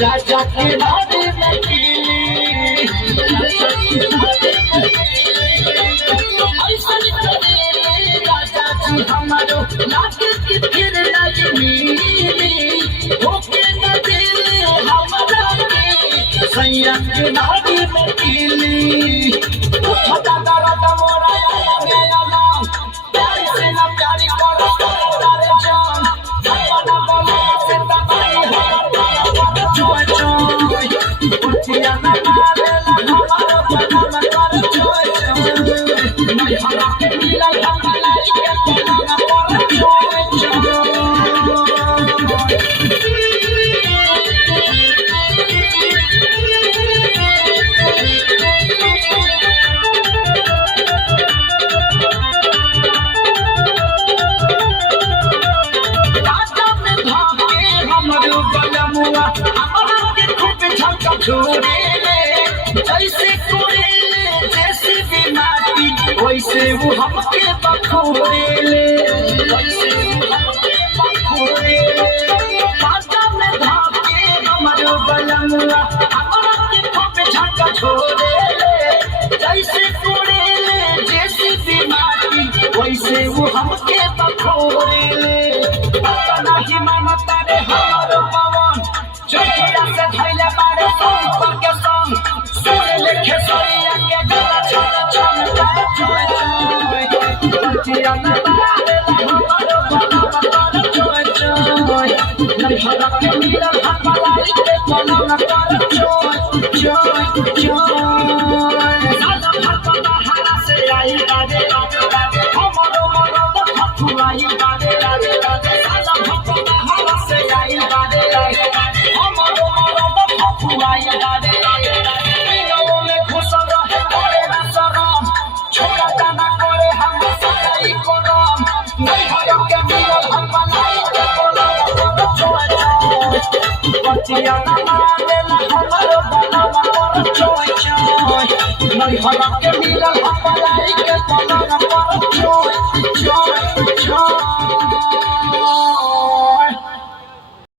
राजा के बारे में राजा जी हमारो लागे की फिर सैया के बारे में प्यार से ना प्यारी करो तारे जान जैसे जैसे बीमारी वैसे वो हमके बखोरेले पाता में धाके हमारो बलमुआ हमारा के खूब झटका छोड़ेले जैसे कोरेले जैसे बीमारी वैसे वो हमके बखोरेले पता नहीं ममता रे हमारो पवन चोटिया से धैले बारे संग के संग सुन लिखे सोनिया के गला छन छन कर चोय चोटिया में बारे हमारो बना कर चोय चोय नहीं हरा के मिला हमारी के बना कर चोय चोय चोय सादा भक्ता हरा से आई बारे हमारो मरो खपुआई बारे सादा भक्ता हरा से आई बारे नहीं हरा के मिलल हमारा के